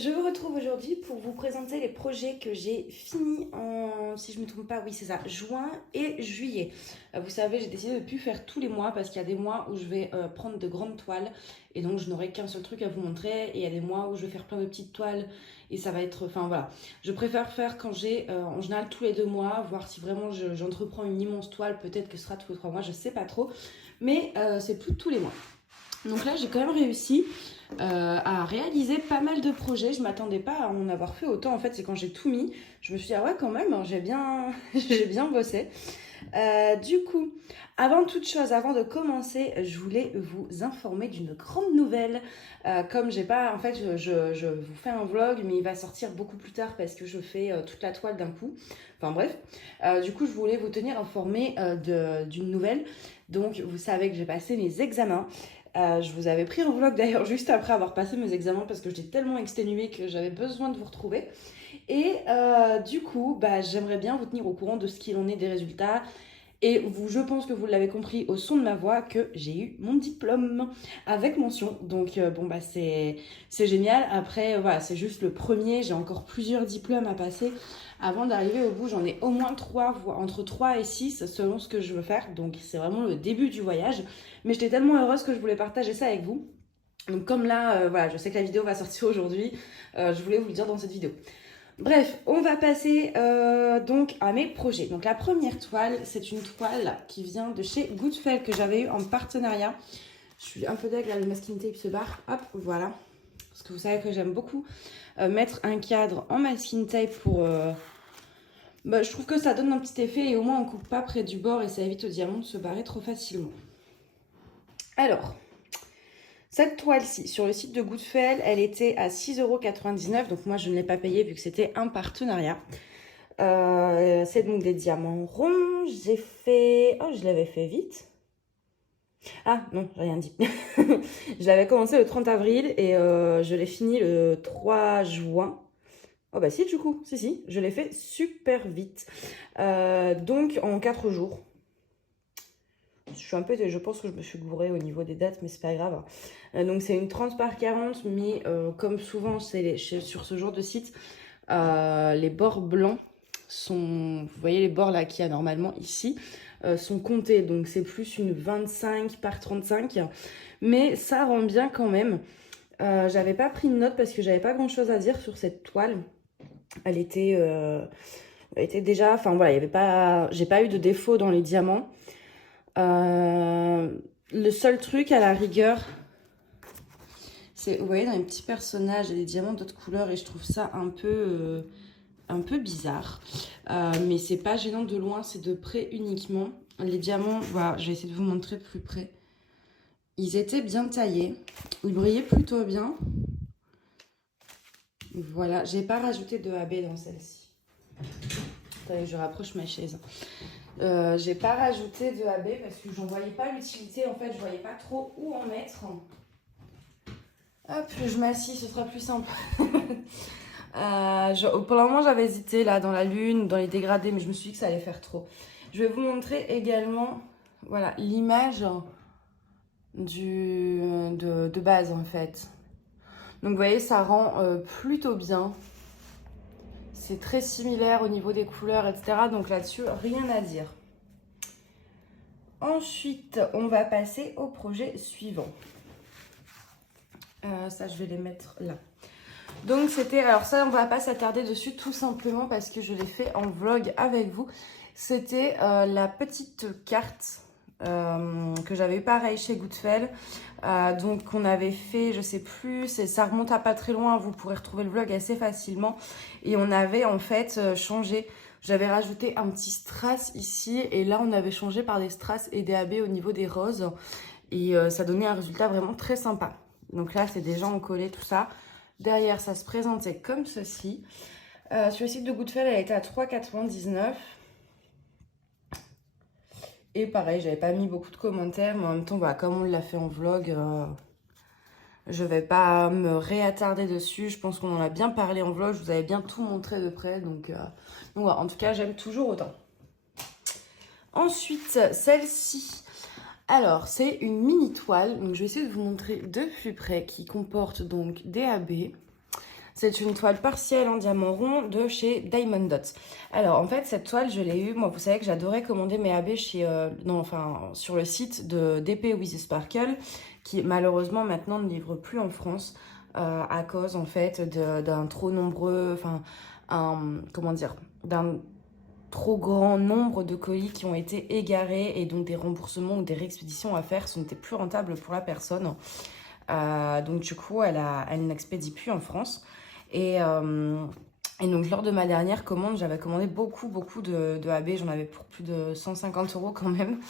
je vous retrouve aujourd'hui pour vous présenter les projets que j'ai finis en, si je ne me trompe pas, oui c'est ça, juin et juillet. Vous savez, j'ai décidé de ne plus faire tous les mois parce qu'il y a des mois où je vais prendre de grandes toiles et donc je n'aurai qu'un seul truc à vous montrer. Et il y a des mois où je vais faire plein de petites toiles et ça va être, enfin voilà. Je préfère faire quand j'ai, en général tous les 2 mois, voir si vraiment j'entreprends une immense toile, peut-être que ce sera tous les 3 mois, je sais pas trop. Mais c'est plus tous les mois. Donc là, j'ai quand même réussi à réaliser pas mal de projets. Je m'attendais pas à en avoir fait autant. En fait, c'est quand j'ai tout mis, je me suis dit, ah ouais, quand même, j'ai bien, j'ai bien bossé. Du coup, avant toute chose, avant de commencer, je voulais vous informer d'une grande nouvelle. Comme j'ai pas, en fait, je vous fais un vlog, mais il va sortir beaucoup plus tard parce que je fais toute la toile d'un coup. Enfin bref, du coup, je voulais vous tenir informé d'une nouvelle. Donc, vous savez que j'ai passé mes examens. Je vous avais pris un vlog d'ailleurs juste après avoir passé mes examens parce que j'étais tellement exténuée que j'avais besoin de vous retrouver. Et du coup, j'aimerais bien vous tenir au courant de ce qu'il en est des résultats. Et vous, je pense que vous l'avez compris au son de ma voix que j'ai eu mon diplôme avec mention. Donc c'est génial. Après, voilà, c'est juste le premier. J'ai encore plusieurs diplômes à passer. Avant d'arriver au bout, j'en ai au moins 3, entre 3 et 6 selon ce que je veux faire. Donc c'est vraiment le début du voyage. Mais j'étais tellement heureuse que je voulais partager ça avec vous. Donc comme là, voilà, je sais que la vidéo va sortir aujourd'hui. Je voulais vous le dire dans cette vidéo. Bref, on va passer donc à mes projets. Donc la première toile, c'est une toile qui vient de chez Goodfell que j'avais eu en partenariat. Je suis un peu deg, là le masking tape se barre. Hop, voilà. Parce que vous savez que j'aime beaucoup mettre un cadre en masking tape pour... je trouve que ça donne un petit effet et au moins on coupe pas près du bord et ça évite au diamant de se barrer trop facilement. Alors... cette toile-ci, sur le site de Goodfell, elle était à 6,99 €. Donc moi, je ne l'ai pas payée vu que c'était un partenariat. C'est donc des diamants ronds. J'ai fait... oh, je l'avais fait vite. Ah, non, j'ai rien dit. Je l'avais commencé le 30 avril et je l'ai fini le 3 juin. Oh bah si, du coup, si, je l'ai fait super vite. Donc en 4 jours. Je pense que je me suis gourée au niveau des dates, mais c'est pas grave. Donc c'est une 30 par 40, mais comme souvent sur ce genre de site, les bords blancs sont, vous voyez les bords là qu'il y a normalement ici, sont comptés. Donc c'est plus une 25 par 35, mais ça rend bien quand même. J'avais pas pris de note parce que j'avais pas grand chose à dire sur cette toile. Elle était déjà, enfin voilà, il y avait pas, j'ai pas eu de défaut dans les diamants. Le seul truc à la rigueur, c'est, vous voyez, dans les petits personnages, il y a des diamants d'autres couleurs et je trouve ça un peu bizarre. Mais c'est pas gênant de loin, c'est de près uniquement. Les diamants, voilà, je vais essayer de vous montrer de plus près. Ils étaient bien taillés, ils brillaient plutôt bien. Voilà, j'ai pas rajouté de AB dans celle-ci. Attendez, je rapproche ma chaise. J'ai pas rajouté de AB parce que j'en voyais pas l'utilité. En fait, je voyais pas trop où en mettre. Hop, je m'assis, ce sera plus simple. Pour le moment, j'avais hésité là dans la lune, dans les dégradés, mais je me suis dit que ça allait faire trop. Je vais vous montrer également, voilà, l'image de base en fait. Donc vous voyez, ça rend plutôt bien. C'est très similaire au niveau des couleurs, etc. Donc là-dessus, rien à dire. Ensuite, on va passer au projet suivant. Ça, je vais les mettre là. Donc c'était, alors ça, on va pas s'attarder dessus tout simplement parce que je l'ai fait en vlog avec vous. C'était la petite carte que j'avais eu pareil chez Goodfell. Donc on avait fait, je sais plus, ça remonte à pas très loin, vous pourrez retrouver le vlog assez facilement. Et on avait en fait changé, j'avais rajouté un petit strass ici et là on avait changé par des strass et des AB au niveau des roses. Et ça donnait un résultat vraiment très sympa. Donc là c'est déjà encollé tout ça. Derrière ça se présentait comme ceci. Sur le site de Goodfell elle était à 3,99 €. Et pareil, j'avais pas mis beaucoup de commentaires, mais en même temps, voilà, comme on l'a fait en vlog, je vais pas me réattarder dessus. Je pense qu'on en a bien parlé en vlog, je vous avais bien tout montré de près. Donc voilà, en tout cas, j'aime toujours autant. Ensuite, celle-ci. Alors, c'est une mini toile. Donc, je vais essayer de vous montrer de plus près qui comporte donc des AB. C'est une toile partielle en diamant rond de chez Diamond Dots. Alors en fait cette toile je l'ai eue, moi vous savez que j'adorais commander mes AB chez, sur le site de DP with a Sparkle qui malheureusement maintenant ne livre plus en France à cause en fait d'un trop nombreux, d'un trop grand nombre de colis qui ont été égarés et donc des remboursements ou des réexpéditions à faire, ce n'était plus rentable pour la personne. Donc du coup elle n'expédie plus en France. Et donc lors de ma dernière commande, j'avais commandé beaucoup de AB, j'en avais pour plus de 150 € quand même.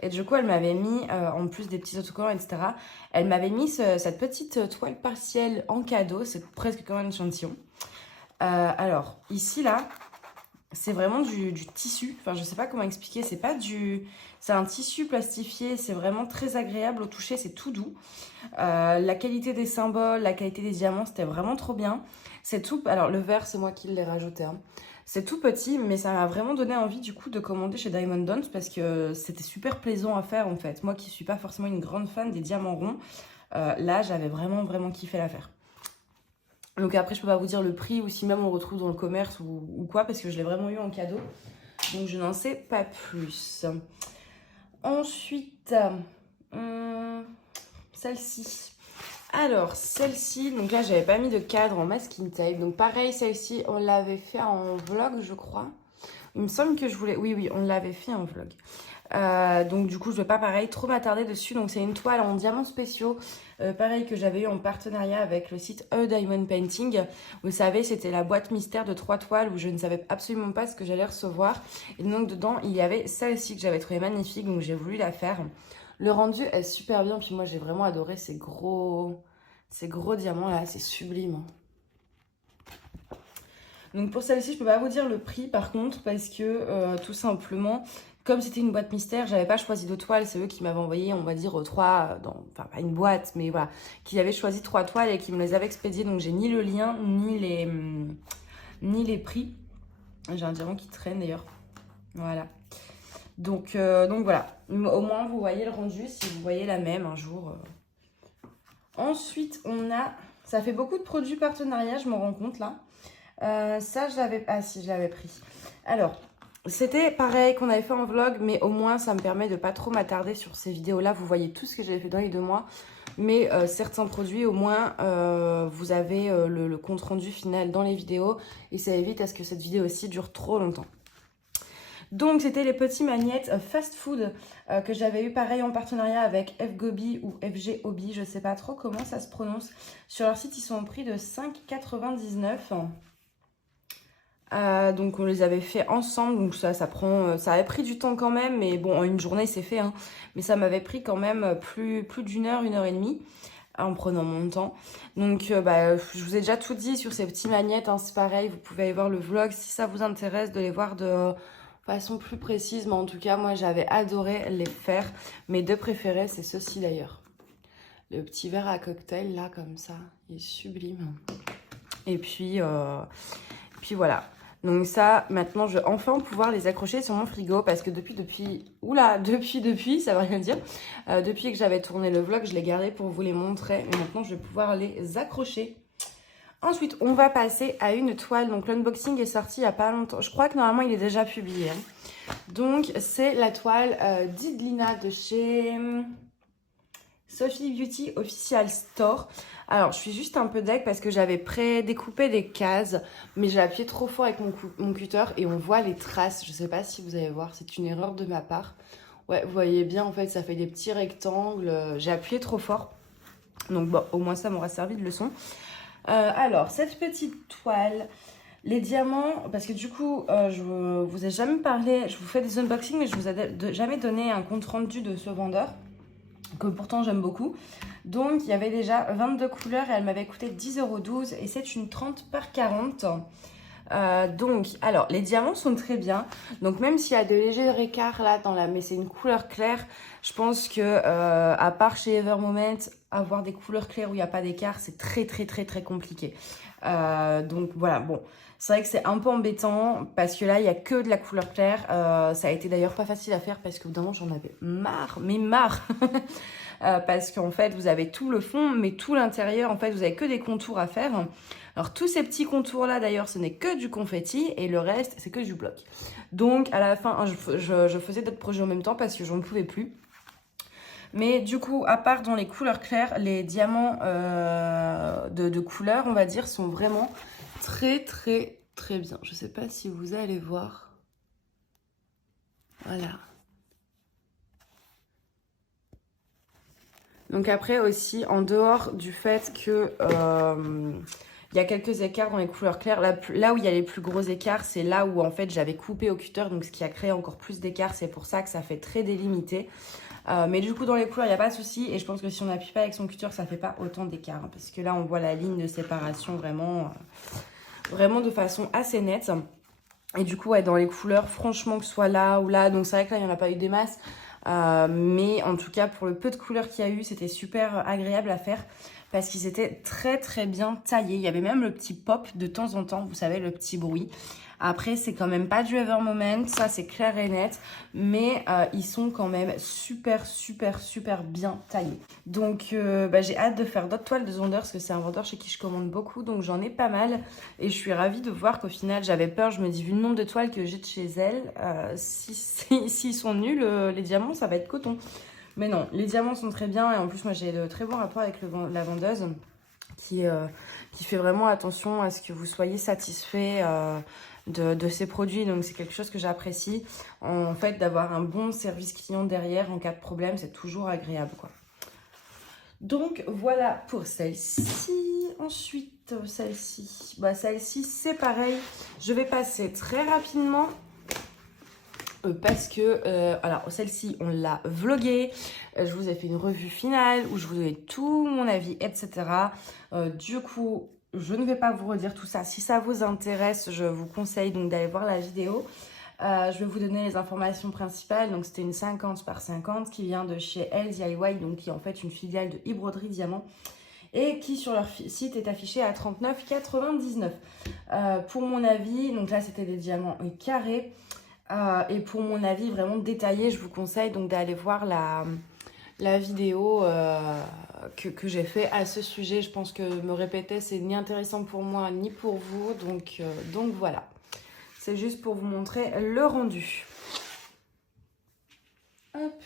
Et du coup, elle m'avait mis, en plus des petits autocollants, etc., elle m'avait mis cette petite toile partielle en cadeau, c'est presque comme un échantillon. Alors, ici, là, c'est vraiment du tissu, enfin je sais pas comment expliquer, c'est un tissu plastifié, c'est vraiment très agréable au toucher, c'est tout doux. La qualité des symboles, la qualité des diamants, c'était vraiment trop bien. C'est tout, alors le vert c'est moi qui l'ai rajouté, hein. C'est tout petit, mais ça m'a vraiment donné envie du coup de commander chez Diamond Dots parce que c'était super plaisant à faire en fait. Moi qui suis pas forcément une grande fan des diamants ronds, là j'avais vraiment kiffé l'affaire. Donc après, je peux pas vous dire le prix ou si même on le retrouve dans le commerce ou quoi, parce que je l'ai vraiment eu en cadeau. Donc je n'en sais pas plus. Ensuite, celle-ci. Alors, celle-ci, donc là, j'avais pas mis de cadre en masking tape. Donc pareil, celle-ci, on l'avait fait en vlog, je crois. Il me semble que je voulais... Oui, on l'avait fait en vlog. Donc du coup je ne vais pas pareil trop m'attarder dessus. Donc c'est une toile en diamants spéciaux, pareil que j'avais eu en partenariat avec le site A Diamond Painting. Vous savez, c'était la boîte mystère de 3 toiles où je ne savais absolument pas ce que j'allais recevoir. Et donc dedans il y avait celle-ci que j'avais trouvé magnifique, donc j'ai voulu la faire. Le rendu est super bien, puis moi j'ai vraiment adoré ces gros diamants là, c'est sublime. Donc pour celle-ci, je peux pas vous dire le prix par contre parce que tout simplement, comme c'était une boîte mystère, j'avais pas choisi de toiles. C'est eux qui m'avaient envoyé, on va dire, enfin pas une boîte, mais voilà, qui avaient choisi 3 toiles et qui me les avaient expédiées. Donc j'ai ni le lien, ni les prix. J'ai un diamant qui traîne d'ailleurs. Voilà. Donc voilà. Au moins vous voyez le rendu si vous voyez la même un jour. Ensuite, on a... Ça fait beaucoup de produits partenariats, je m'en rends compte là. Ça, je l'avais... Ah si, je l'avais pris. Alors, c'était pareil qu'on avait fait en vlog, mais au moins, ça me permet de pas trop m'attarder sur ces vidéos-là. Vous voyez tout ce que j'avais fait dans les 2 mois. Mais certains produits, au moins, vous avez le compte-rendu final dans les vidéos. Et ça évite à ce que cette vidéo aussi dure trop longtemps. Donc, c'était les petits magnettes fast food que j'avais eu pareil en partenariat avec FGobi ou FGobi. Je ne sais pas trop comment ça se prononce. Sur leur site, ils sont au prix de 5,99 €. Donc on les avait fait ensemble, donc ça avait pris du temps quand même, mais bon en une journée c'est fait, hein. Mais ça m'avait pris quand même plus d'une heure, 1h30 en prenant mon temps. Donc je vous ai déjà tout dit sur ces petits magnettes, hein, c'est pareil, vous pouvez aller voir le vlog si ça vous intéresse de les voir de façon plus précise, mais en tout cas moi j'avais adoré les faire. Mes 2 préférés c'est ceux-ci d'ailleurs. Le petit verre à cocktail là comme ça, il est sublime. Et puis voilà. Donc ça, maintenant, je vais enfin pouvoir les accrocher sur mon frigo parce que depuis, ça veut rien dire. Depuis que j'avais tourné le vlog, je les gardais pour vous les montrer. Mais maintenant, je vais pouvoir les accrocher. Ensuite, on va passer à une toile. Donc l'unboxing est sorti il n'y a pas longtemps. Je crois que normalement, il est déjà publié, hein. Donc, c'est la toile d'Idlina de chez Sophie Beauty Official Store. Alors, je suis juste un peu deg parce que j'avais prédécoupé des cases, mais j'ai appuyé trop fort avec mon cutter et on voit les traces. Je ne sais pas si vous allez voir, c'est une erreur de ma part. Ouais, vous voyez bien, en fait, ça fait des petits rectangles. J'ai appuyé trop fort. Donc, bon, au moins, ça m'aura servi de leçon. Alors, cette petite toile, les diamants, parce que du coup, je vous ai jamais parlé, je vous fais des unboxings, mais je vous ai jamais donné un compte rendu de ce vendeur, que pourtant j'aime beaucoup. Donc il y avait déjà 22 couleurs et elle m'avait coûté 10,12 € et c'est une 30 par 40. Donc alors les diamants sont très bien, donc même s'il y a de légers écarts là mais c'est une couleur claire, je pense que à part chez Evermoment, avoir des couleurs claires où il n'y a pas d'écart, c'est très compliqué. Donc voilà, bon, c'est vrai que c'est un peu embêtant parce que là il n'y a que de la couleur claire. Ça a été d'ailleurs pas facile à faire parce que évidemment j'en avais marre, mais marre. parce qu'en fait vous avez tout le fond mais tout l'intérieur en fait vous avez que des contours à faire. Alors tous ces petits contours là d'ailleurs ce n'est que du confetti et le reste c'est que du bloc. Donc à la fin je faisais d'autres projets en même temps parce que j'en pouvais plus. Mais du coup, à part dans les couleurs claires, les diamants de couleur, on va dire, sont vraiment très bien. Je sais pas si vous allez voir. Voilà. Donc après aussi, en dehors du fait que il y a quelques écarts dans les couleurs claires, là où il y a les plus gros écarts, c'est là où en fait j'avais coupé au cutter, donc ce qui a créé encore plus d'écarts, c'est pour ça que ça fait très délimité. Mais du coup dans les couleurs il n'y a pas de souci et je pense que si on n'appuie pas avec son cutter ça fait pas autant d'écart hein, parce que là on voit la ligne de séparation vraiment de façon assez nette. Et du coup ouais, dans les couleurs franchement que ce soit là ou là, donc c'est vrai que là il n'y en a pas eu des masses mais en tout cas pour le peu de couleurs qu'il y a eu c'était super agréable à faire parce qu'ils étaient très bien taillés. Il y avait même le petit pop de temps en temps, vous savez, le petit bruit. Après, c'est quand même pas du Ever Moment, ça c'est clair et net, mais ils sont quand même super bien taillés. Donc j'ai hâte de faire d'autres toiles de vendeurs parce que c'est un vendeur chez qui je commande beaucoup, donc j'en ai pas mal. Et je suis ravie de voir qu'au final, j'avais peur, je me dis, vu le nombre de toiles que j'ai de chez elle, s'ils sont nuls, les diamants, ça va être coton. Mais non, les diamants sont très bien et en plus, moi j'ai de très bons rapports avec la vendeuse qui fait vraiment attention à ce que vous soyez satisfait de ces produits, donc c'est quelque chose que j'apprécie en fait, d'avoir un bon service client derrière en cas de problème, c'est toujours agréable quoi. Donc voilà pour celle-ci. Ensuite celle-ci, celle-ci c'est pareil, je vais passer très rapidement parce que alors celle-ci on l'a vloguée, je vous ai fait une revue finale où je vous donnais tout mon avis etc. Du coup je ne vais pas vous redire tout ça. Si ça vous intéresse, je vous conseille donc d'aller voir la vidéo. Je vais vous donner les informations principales. Donc c'était une 50 par 50 qui vient de chez Elle DIY, donc qui est en fait une filiale de e-broderie diamant et qui sur leur site est affiché à 39,99. Pour mon avis, donc là c'était des diamants carrés et pour mon avis vraiment détaillé, je vous conseille donc d'aller voir la vidéo que j'ai fait à ce sujet. Je pense que me répéter c'est ni intéressant pour moi ni pour vous, donc voilà, c'est juste pour vous montrer le rendu. Hop.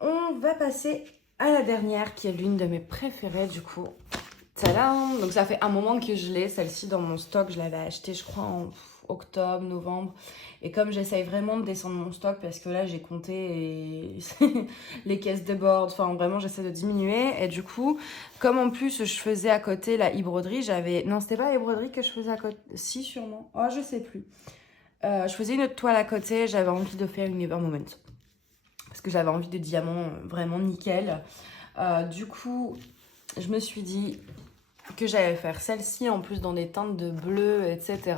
On va passer à la dernière qui est l'une de mes préférées du coup. Tadam! Donc ça fait un moment que je l'ai, celle-ci dans mon stock, je l'avais achetée je crois en octobre, novembre. Et comme j'essaye vraiment de descendre mon stock parce que là j'ai compté et les caisses débordent, enfin vraiment j'essaie de diminuer. Et du coup, comme en plus je faisais à côté la e-broderie, non c'était pas la e-broderie que je faisais à côté, si sûrement, oh je sais plus. Je faisais une autre toile à côté, j'avais envie de faire une Ever Moment. Parce que j'avais envie de diamants vraiment nickel. Du coup, je me suis dit que j'allais faire celle-ci en plus dans des teintes de bleu, etc.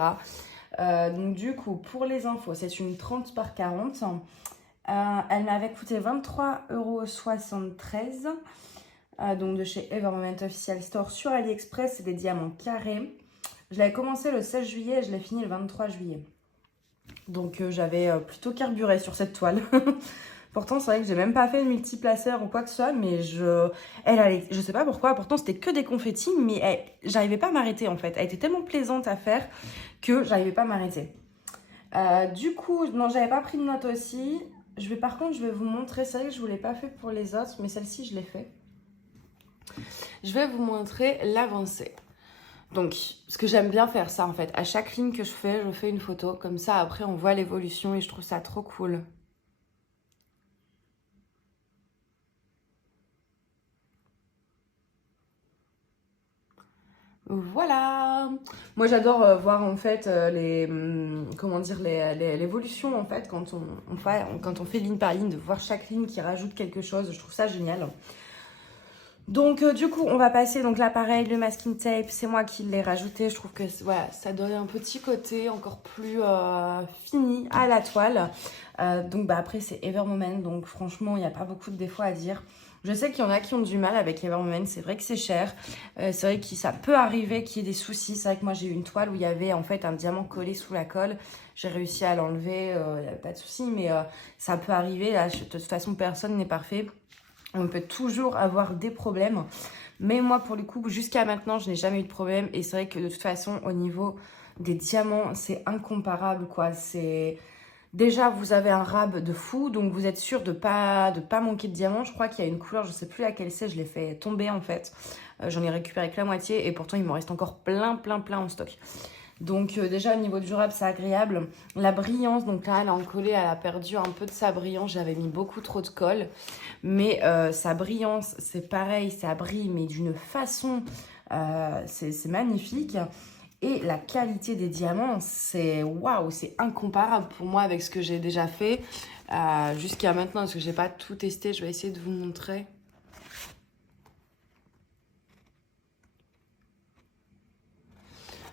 Donc du coup, pour les infos, c'est une 30 par 40. Elle m'avait coûté 23,73 €. Donc de chez Ever Moment Official Store sur AliExpress, c'est des diamants carrés. Je l'avais commencé le 16 juillet et je l'ai fini le 23 juillet. Donc j'avais plutôt carburé sur cette toile. Pourtant, c'est vrai que j'ai même pas fait de multiplaceur ou quoi que ce soit, mais elle allait, je sais pas pourquoi, pourtant c'était que des confettis, mais j'arrivais pas à m'arrêter en fait. Elle était tellement plaisante à faire que j'arrivais pas à m'arrêter. Du coup, non, j'avais pas pris de notes aussi. Par contre, je vais vous montrer, c'est vrai que je vous l'ai pas fait pour les autres, mais celle-ci, je l'ai fait. Je vais vous montrer l'avancée. Donc, ce que j'aime bien faire ça en fait, à chaque ligne que je fais une photo, comme ça après on voit l'évolution et je trouve ça trop cool. Voilà. Moi j'adore voir en fait l'évolution en fait quand on fait ligne par ligne, de voir chaque ligne qui rajoute quelque chose, je trouve ça génial. Donc du coup on va passer, donc là pareil le masking tape c'est moi qui l'ai rajouté, je trouve que voilà, ça donne un petit côté encore plus fini à la toile. Donc après c'est Ever Moment, donc franchement il n'y a pas beaucoup de défauts à dire. Je sais qu'il y en a qui ont du mal avec Evermoment, c'est vrai que c'est cher, c'est vrai que ça peut arriver qu'il y ait des soucis. C'est vrai que moi j'ai eu une toile où il y avait en fait un diamant collé sous la colle, j'ai réussi à l'enlever, il n'y avait pas de souci, mais ça peut arriver, là, de toute façon personne n'est parfait, on peut toujours avoir des problèmes, mais moi pour le coup jusqu'à maintenant je n'ai jamais eu de problème et c'est vrai que de toute façon au niveau des diamants c'est incomparable quoi, c'est... Déjà, vous avez un rab de fou, donc vous êtes sûr de pas manquer de diamants. Je crois qu'il y a une couleur, je sais plus laquelle c'est, je l'ai fait tomber en fait. J'en ai récupéré que la moitié et pourtant il m'en reste encore plein en stock. Donc déjà au niveau du rab, c'est agréable. La brillance, donc là elle a encollé, elle a perdu un peu de sa brillance. J'avais mis beaucoup trop de colle. Mais sa brillance, c'est pareil, ça brille, mais d'une façon, c'est magnifique. Et la qualité des diamants, c'est waouh, c'est incomparable pour moi avec ce que j'ai déjà fait jusqu'à maintenant, parce que j'ai pas tout testé. Je vais essayer de vous montrer.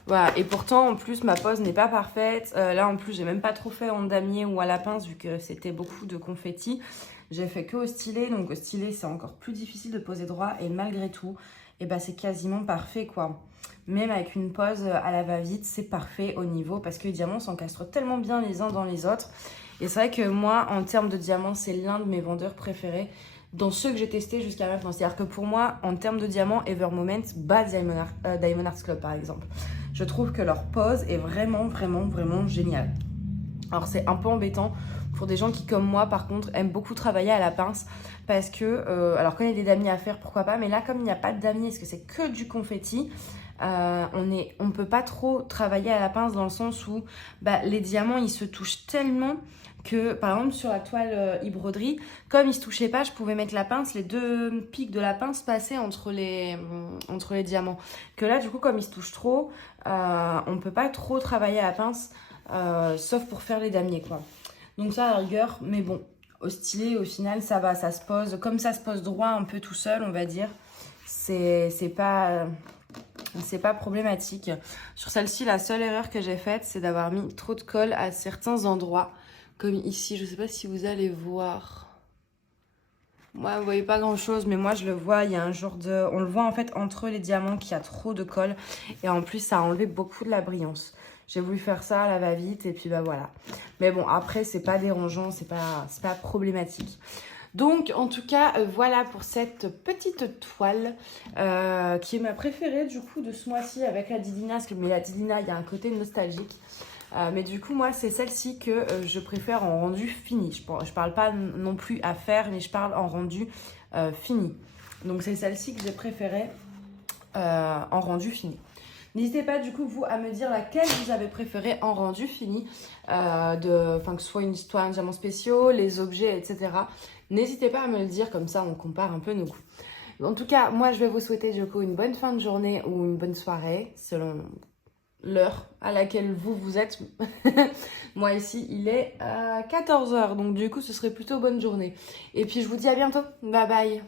Voilà, et pourtant, en plus, ma pose n'est pas parfaite. Là, en plus, j'ai même pas trop fait en damier ou à la pince, vu que c'était beaucoup de confetti. J'ai fait que au stylet, donc au stylet, c'est encore plus difficile de poser droit. Et malgré tout, eh ben, c'est quasiment parfait, quoi. Même avec une pose à la va-vite, c'est parfait au niveau, parce que les diamants s'encastrent tellement bien les uns dans les autres. Et c'est vrai que moi, en termes de diamants, c'est l'un de mes vendeurs préférés dans ceux que j'ai testés jusqu'à maintenant. C'est-à-dire que pour moi, en termes de diamants, Evermoment bat Diamond Arts Club, par exemple. Je trouve que leur pose est vraiment géniale. Alors c'est un peu embêtant pour des gens qui, comme moi, par contre, aiment beaucoup travailler à la pince. Parce que, alors quand il y a des damiers à faire, pourquoi pas. Mais là, comme il n'y a pas de damier, parce que c'est que du confetti, on peut pas trop travailler à la pince dans le sens où les diamants, ils se touchent tellement que, par exemple, sur la toile e-broderie, comme ils se touchaient pas, je pouvais mettre la pince, les deux pics de la pince passaient entre les diamants. Que là, du coup, comme ils se touchent trop, on peut pas trop travailler à la pince, sauf pour faire les damiers, quoi. Donc ça, à la rigueur, mais bon, au stylet, au final, ça va, ça se pose. Comme ça se pose droit un peu tout seul, on va dire, c'est pas problématique. Sur celle-ci, la seule erreur que j'ai faite, c'est d'avoir mis trop de colle à certains endroits. Comme ici, je ne sais pas si vous allez voir. Moi, vous voyez pas grand-chose, mais moi, je le vois. Il y a un genre de... On le voit en fait entre les diamants qu'il y a trop de colle. Et en plus, ça a enlevé beaucoup de la brillance. J'ai voulu faire ça à la va-vite et puis voilà. Mais bon, après, c'est pas dérangeant, c'est pas problématique. Donc, en tout cas, voilà pour cette petite toile qui est ma préférée du coup de ce mois-ci avec la Didina. Mais la Didina, il y a un côté nostalgique. Mais du coup, moi, c'est celle-ci que je préfère en rendu fini. Je parle pas non plus à faire, mais je parle en rendu fini. Donc, c'est celle-ci que j'ai préférée en rendu fini. N'hésitez pas du coup vous à me dire laquelle vous avez préféré en rendu fini, que ce soit une histoire, un diamant spéciaux, les objets, etc. N'hésitez pas à me le dire, comme ça on compare un peu nos goûts. En tout cas, moi je vais vous souhaiter du coup une bonne fin de journée ou une bonne soirée, selon l'heure à laquelle vous êtes. Moi ici il est 14h, donc du coup ce serait plutôt bonne journée. Et puis je vous dis à bientôt, bye bye.